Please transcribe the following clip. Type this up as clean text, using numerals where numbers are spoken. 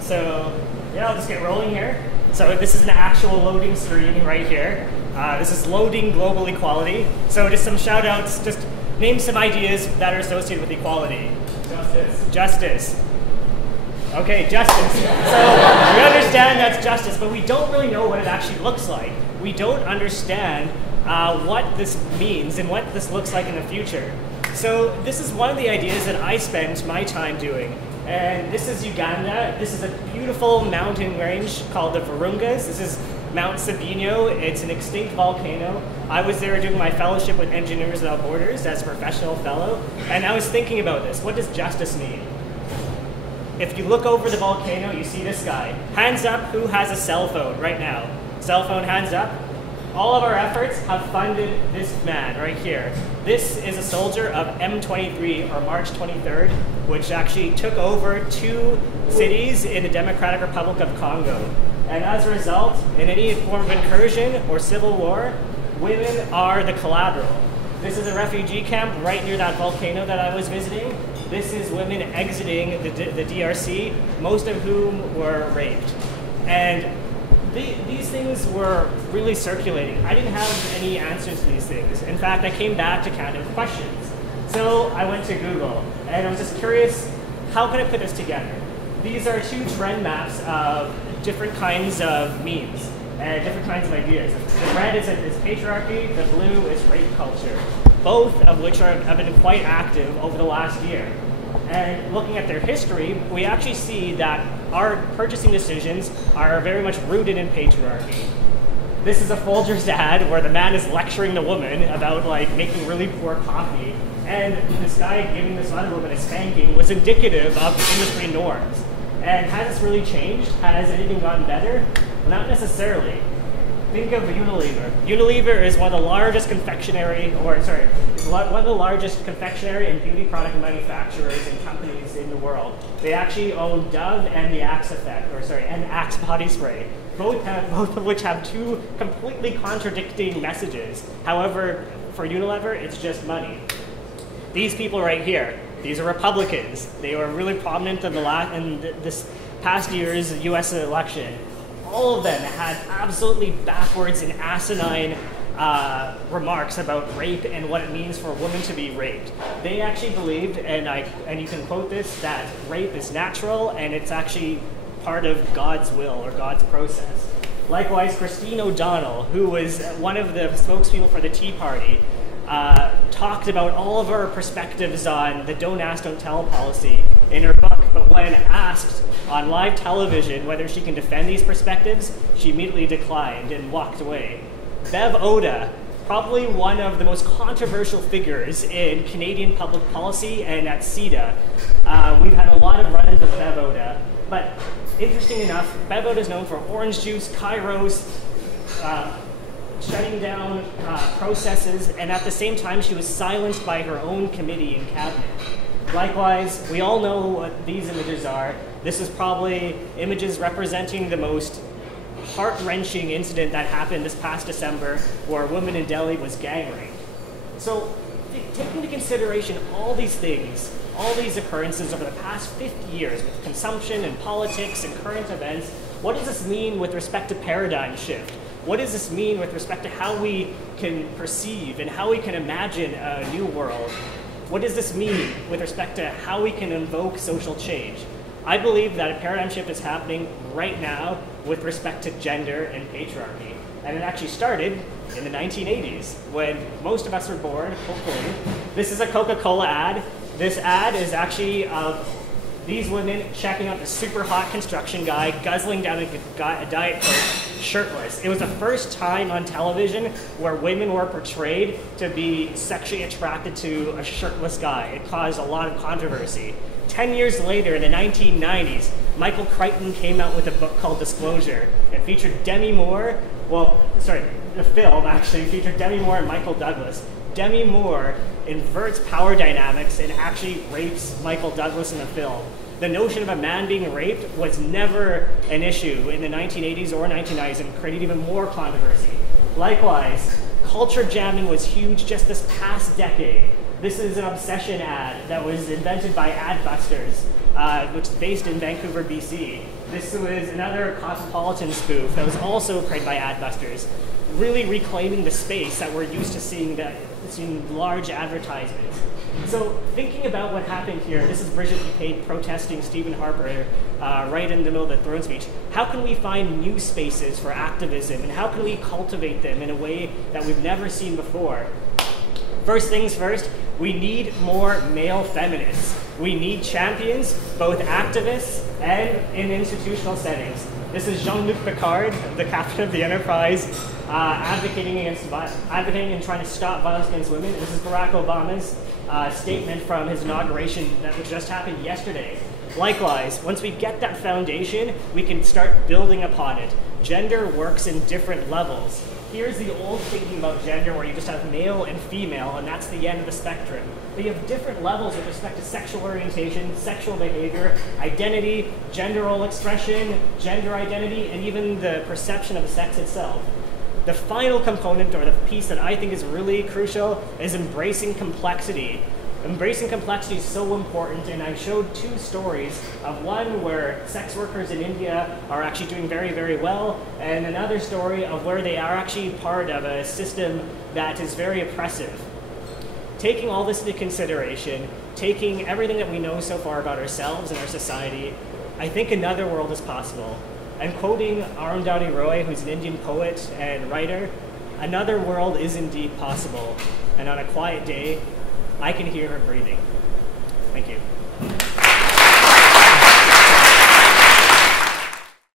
So yeah, I'll just get rolling here. So this is an actual loading screen right here. This is loading global equality. So just some shout outs, just name some ideas that are associated with equality. Justice. Okay, justice. So we understand that's justice, but we don't really know what it actually looks like. We don't understand what this means and what this looks like in the future. So this is one of the ideas that I spent my time doing. And this is Uganda. This is a beautiful mountain range called the Virungas. This is Mount Sabino. It's an extinct volcano. I was there doing my fellowship with Engineers Without Borders as a professional fellow, and I was thinking about this. What does justice mean? If you look over the volcano, you see this guy. Hands up who has a cell phone right now. Cell phone, hands up. All of our efforts have funded this man right here. This is a soldier of M23, or March 23rd, which actually took over 2 cities in the Democratic Republic of Congo. And as a result, in any form of incursion or civil war, women are the collateral. This is a refugee camp right near that volcano that I was visiting. This is women exiting the DRC, most of whom were raped. And these things were really circulating. I didn't have any answers to these things. In fact, I came back to Canada with questions. So I went to Google, and I was just curious, how can I put this together? These are 2 trend maps of different kinds of memes and different kinds of ideas. The red is patriarchy, the blue is rape culture, both of which have been quite active over the last year. And looking at their history, we actually see that our purchasing decisions are very much rooted in patriarchy. This is a Folgers ad where the man is lecturing the woman about like making really poor coffee, and this guy giving this other woman a spanking was indicative of industry norms. And has this really changed? Has anything gotten better? Not necessarily. Think of Unilever. Unilever is one of the largest confectionery and beauty product manufacturers and companies in the world. They actually own Dove and the Axe and Axe body spray, both of which have 2 completely contradicting messages. However, for Unilever, it's just money. These people right here, these are Republicans. They were really prominent in this past year's U.S. election. All of them had absolutely backwards and asinine remarks about rape and what it means for a woman to be raped. They actually believed, and you can quote this, that rape is natural and it's actually part of God's will or God's process. Likewise, Christine O'Donnell, who was one of the spokespeople for the Tea Party, talked about all of her perspectives on the Don't Ask, Don't Tell policy in her book, but when asked on live television whether she can defend these perspectives, she immediately declined and walked away. Bev Oda, probably one of the most controversial figures in Canadian public policy and at CEDA. We've had a lot of run-ins with Bev Oda, but interesting enough, Bev Oda is known for orange juice, Kairos, shutting down processes, and at the same time she was silenced by her own committee in cabinet. Likewise, we all know what these images are. This is probably images representing the most heart-wrenching incident that happened this past December where a woman in Delhi was gang raped. So take into consideration all these things, all these occurrences over the past 50 years with consumption and politics and current events. What does this mean with respect to paradigm shift? What does this mean with respect to how we can perceive and how we can imagine a new world? What does this mean with respect to how we can invoke social change? I believe that a paradigm shift is happening right now with respect to gender and patriarchy. And it actually started in the 1980s when most of us were born, hopefully. This is a Coca-Cola ad. This ad is actually of these women checking out the super hot construction guy guzzling down a Diet Coke shirtless. It was the first time on television where women were portrayed to be sexually attracted to a shirtless guy. It caused a lot of controversy. 10 years later, in the 1990s, Michael Crichton came out with a book called Disclosure. It featured Demi Moore, the film actually featured Demi Moore and Michael Douglas. Demi Moore inverts power dynamics and actually rapes Michael Douglas in the film. The notion of a man being raped was never an issue in the 1980s or 1990s and created even more controversy. Likewise, culture jamming was huge just this past decade. This is an obsession ad that was invented by Adbusters. which is based in Vancouver, BC. This was another Cosmopolitan spoof that was also created by Adbusters, really reclaiming the space that we're used to seeing large advertisements. So thinking about what happened here, this is Bridget Duquesne protesting Stephen Harper right in the middle of the throne speech. How can we find new spaces for activism, and how can we cultivate them in a way that we've never seen before? First things first, we need more male feminists. We need champions, both activists and in institutional settings. This is Jean-Luc Picard, the captain of the Enterprise, advocating and trying to stop violence against women. This is Barack Obama's statement from his inauguration that just happened yesterday. Likewise, once we get that foundation, we can start building upon it. Gender works in different levels. Here's the old thinking about gender where you just have male and female, and that's the end of the spectrum. But you have different levels with respect to sexual orientation, sexual behavior, identity, gender role expression, gender identity, and even the perception of the sex itself. The final component, or the piece that I think is really crucial, is embracing complexity. Embracing complexity is so important, and I showed two stories of one where sex workers in India are actually doing very, very well, and another story of where they are actually part of a system that is very oppressive. Taking all this into consideration, taking everything that we know so far about ourselves and our society, I think another world is possible. I'm quoting Arundhati Roy, who's an Indian poet and writer. Another world is indeed possible, and on a quiet day, I can hear her breathing. Thank you.